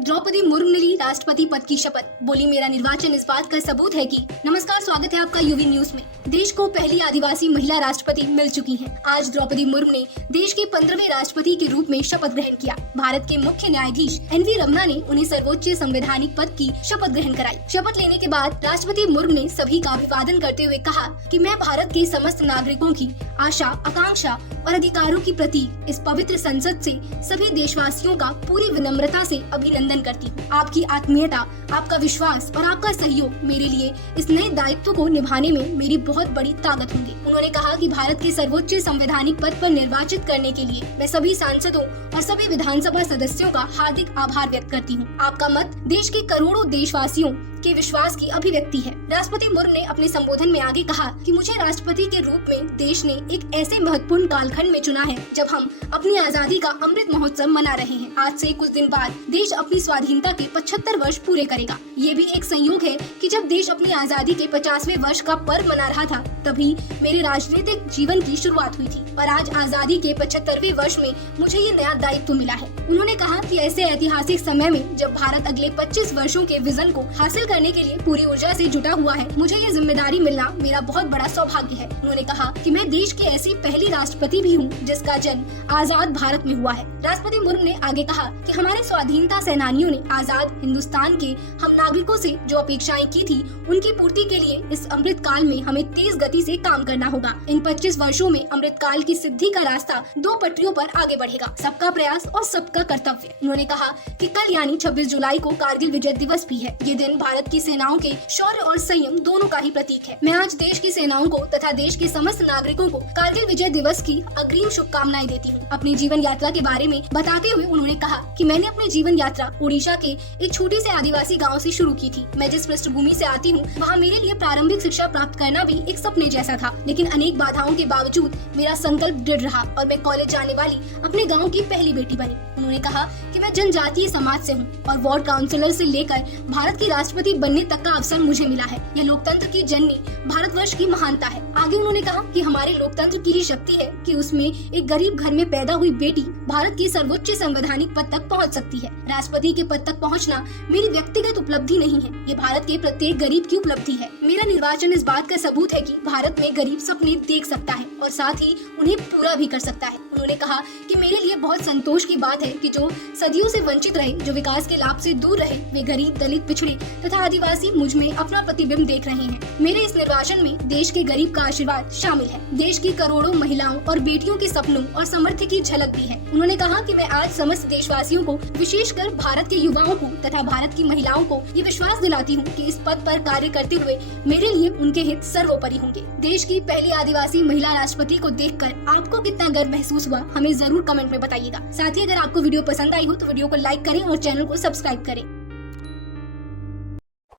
द्रौपदी मुर्मू ने ली राष्ट्रपति पद की शपथ, बोली मेरा निर्वाचन इस बात का सबूत है कि। नमस्कार, स्वागत है आपका यूवी न्यूज में। देश को पहली आदिवासी महिला राष्ट्रपति मिल चुकी हैं। आज द्रौपदी मुर्मू ने देश के 15वें राष्ट्रपति के रूप में शपथ ग्रहण किया। भारत के मुख्य न्यायाधीश NV रमन्ना ने उन्हें सर्वोच्च संवैधानिक पद की शपथ ग्रहण कराई। शपथ लेने के बाद राष्ट्रपति मुर्मू ने सभी का अभिवादन करते हुए कहा कि मैं भारत के समस्त नागरिकों की आशा, आकांक्षा और अधिकारों की प्रतीक इस पवित्र संसद से सभी देशवासियों का पूरी विनम्रता से अभिनंदन करती हूँ। आपकी आत्मीयता, आपका विश्वास और आपका सहयोग मेरे लिए इस नए दायित्व को निभाने में मेरी बहुत बड़ी ताकत होंगे। उन्होंने कहा कि भारत के सर्वोच्च संवैधानिक पद पर निर्वाचित करने के लिए मैं सभी सांसदों और सभी विधानसभा सदस्यों का हार्दिक आभार व्यक्त करती हूँ। आपका मत देश के करोड़ों देशवासियों के विश्वास की अभिव्यक्ति है। राष्ट्रपति मुर्मू ने अपने संबोधन में आगे कहा कि मुझे राष्ट्रपति के रूप में देश ने एक ऐसे महत्वपूर्ण कालखंड में चुना है जब हम अपनी आजादी का अमृत महोत्सव मना रहे हैं। आज से कुछ दिन बाद देश अपनी स्वाधीनता के 75 वर्ष पूरे करेगा। ये भी एक संयोग है कि जब देश अपनी आजादी के 50वें वर्ष का पर्व मना रहा था तभी मेरे राजनीतिक जीवन की शुरुआत हुई थी और आज आजादी के 75वें वर्ष में मुझे ये नया दायित्व मिला है। उन्होंने कहा कि ऐसे ऐतिहासिक समय में जब भारत अगले 25 वर्षों के विजन को हासिल करने के लिए पूरी ऊर्जा से जुटा हुआ है, मुझे ये जिम्मेदारी मिलना मेरा बहुत बड़ा सौभाग्य है। उन्होंने कहा कि मैं देश की ऐसी पहली राष्ट्रपति भी हूँ जिसका जन्म आजाद भारत में हुआ है। राष्ट्रपति मुर्मू ने आगे कहा कि हमारे स्वाधीनता सेनानियों ने आजाद हिंदुस्तान के हम नागरिकों से जो अपेक्षाएं की थी उनकी पूर्ति के लिए इस अमृत काल में हमें तेज गति से काम करना होगा। इन 25 वर्षों में अमृत काल की सिद्धि का रास्ता 2 पटरियों पर आगे बढ़ेगा, सबका प्रयास और सबका कर्तव्य। उन्होंने कहा कि कल यानी 26 जुलाई को कारगिल विजय दिवस भी है। ये दिन भारत की सेनाओं के शौर्य और संयम दोनों का ही प्रतीक है। मैं आज देश की सेनाओं को तथा देश के समस्त नागरिकों को कारगिल विजय दिवस की अग्रिम शुभकामनाएं देती हूँ। अपनी जीवन यात्रा के बारे में बताते हुए उन्होंने कहा कि मैंने अपनी जीवन यात्रा ओडिशा के एक छोटे से आदिवासी गाँव से शुरू की थी। मैं जिस पृष्ठभूमि से आती हूँ वहाँ मेरे लिए प्रारंभिक शिक्षा प्राप्त करना भी एक सपने जैसा था, लेकिन अनेक बाधाओं के बावजूद मेरा संकल्प दृढ़ रहा और मैं कॉलेज जाने वाली अपने गाँव की पहली बेटी बनी। उन्होंने कहा कि मैं जनजातीय समाज से हूँ और वार्ड काउंसलर से लेकर भारत की राष्ट्रपति बनने तक का अवसर मुझे मिला है। यह लोकतंत्र की जननी भारतवर्ष की महानता है। आगे उन्होंने कहा कि हमारे लोकतंत्र की ही शक्ति है कि उसमें एक गरीब घर में पैदा हुई बेटी भारत की सर्वोच्च संवैधानिक पद तक पहुंच सकती है। राष्ट्रपति के पद तक पहुंचना मेरी व्यक्तिगत उपलब्धि नहीं है, ये भारत के प्रत्येक गरीब की उपलब्धि है। मेरा निर्वाचन इस बात का सबूत है कि भारत में गरीब सपने देख सकता है और साथ ही उन्हें पूरा भी कर सकता है। उन्होंने कहा कि मेरे लिए बहुत संतोष की बात है कि जो सदियों से वंचित रहे, जो विकास के लाभ से दूर रहे, वे गरीब, दलित, पिछड़े तथा आदिवासी मुझ में अपना प्रतिबिंब देख रहे हैं। मेरे इस निर्वाचन में देश के गरीब का आशीर्वाद शामिल है। देश की करोड़ों महिलाओं और बेटियों के सपनों और सामर्थ्य की झलक भी है। उन्होंने कहा कि मैं आज समस्त देशवासियों को, विशेषकर भारत के युवाओं को तथा भारत की महिलाओं को ये विश्वास दिलाती हूँ कि इस पद पर कार्य करते हुए मेरे लिए उनके हित सर्वोपरि होंगे। देश की पहली आदिवासी महिला राष्ट्रपति को देखकर आपको कितना गर्व महसूस हुआ, हमें जरूर कमेंट में बताइएगा। साथ ही अगर आपको वीडियो पसंद आई हो तो वीडियो को लाइक करें और चैनल को सब्सक्राइब करें।